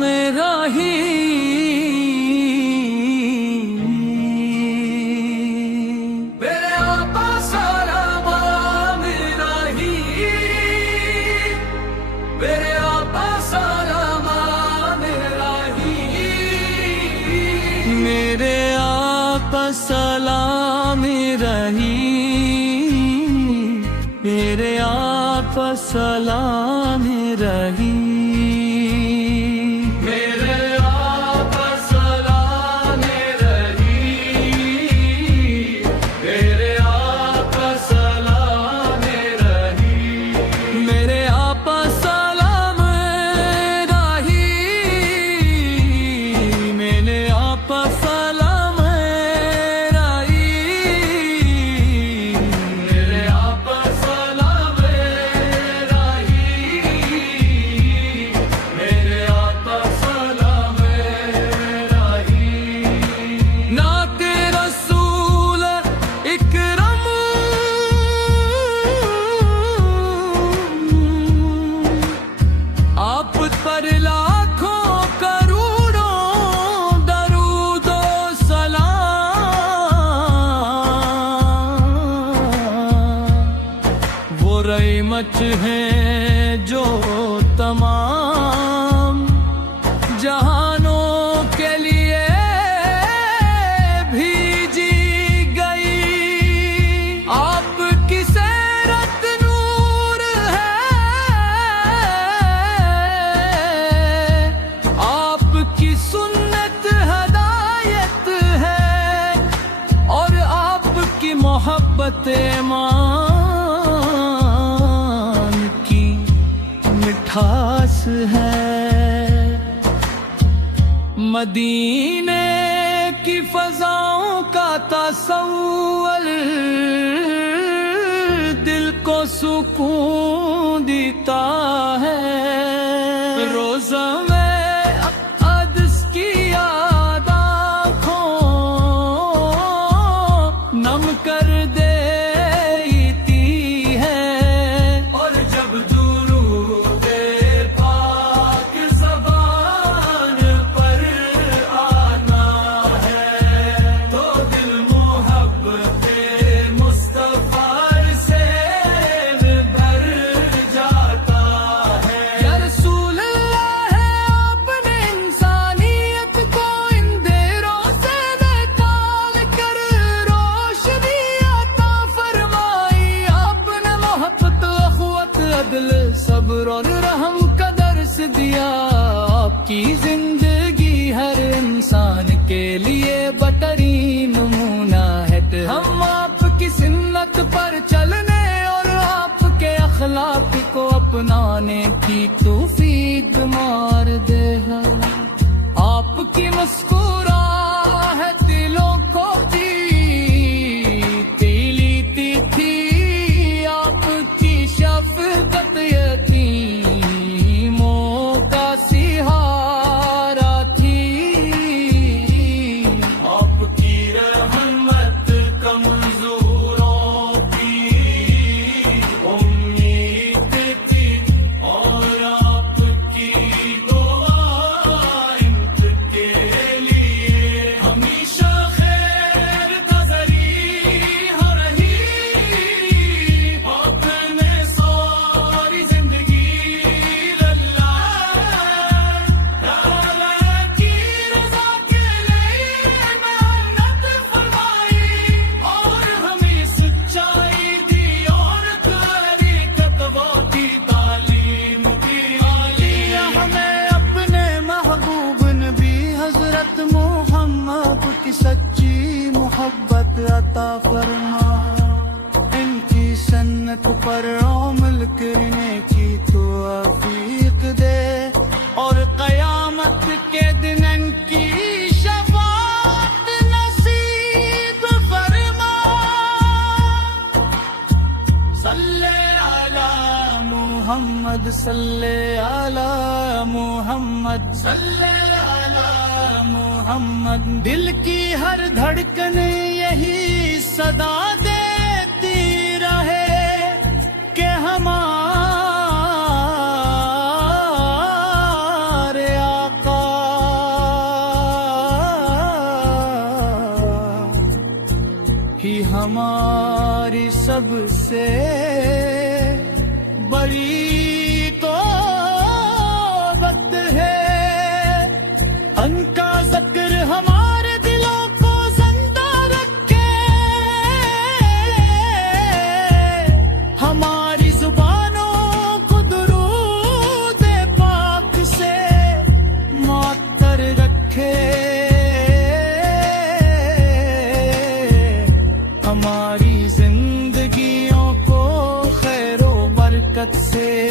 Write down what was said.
मेरा ही मेरे आपा सलामा मेरा ही मेरे आपा सलामा मेरा ही मेरे आपा सलाम रही मेरे आपा सलाम रही मेरे आपा सलाम रही मेरे आपा सलाम रही मेरे आपा सलाम रही मेरे आपा सलाम रही मेरे आपा सलाम रही मेरे आपा सलाम रही नात रसूल इकरम आप पर लाखों करोड़ों दरूद ओ सलाम वो रहमत है जो तमाम जहानों के लिए भेजी गई आपकी सीरत नूर है आपकी सुन्नत हदायत है और आपकी मोहब्बत ईमान की मिठास है मदीने की फजाओं का तसव्वुर दिल को सुकून देता है रोज़ा में अदस की याद आँखों नम कर देती है और जब दुरूद पाक ज़बान पर आना है तो दिल मोहब्बत मुस्तफा से भर जाता है या रसूल अल्लाह है आपने इंसानियत को इन देरों से निकाल कर रोशनी अता फरमाई आपने मोहब्बत अखवत अदल सब्र और रहम का दर्स दिया आपकी जिंदगी हर इंसान के लिए बतरीन नमूना है हम आपकी सुन्नत पर चलने और आपके अखलाक को अपनाने की तौफीक मार दे आपकी मुस्कुराहट दिलों को जीती लेती थी आपकी शफकत यतीमों का सहारा थी आपकी रहमत कमजोरों की उम्मीद थी और आपकी दुआ इनके लिए हमेशा खैर का ज़रिया रही आपने सारी जिंदगी अल्लाह की रज़ा के लिए मेहनत फरमाई और हमें सच्चाई दी और तरीक़त वो की तालीम दी हमें अपने महबूब नबी हजरत मोहम्मद की सच्ची मोहब्बत अता फरमा इनकी सन्नत पर अमल करने की तौफीक दे और क़यामत के दिन इनकी शफ़ाअत नसीब फरमा सल्ले अला मुहम्मद सल्ले अला मुहम्मद सल्ले अला मुहम्मद दिल की हर धड़कन यही सदा देती रहे कि हमारे ہماری سب سے بڑی توبت ہے، ان کا ذکر ہمارے دلوں کو زندہ رکھے، ہماری زبانوں کو درود پاک سے معطر رکھے، ہماری زندگیوں کو خیر و برکت سے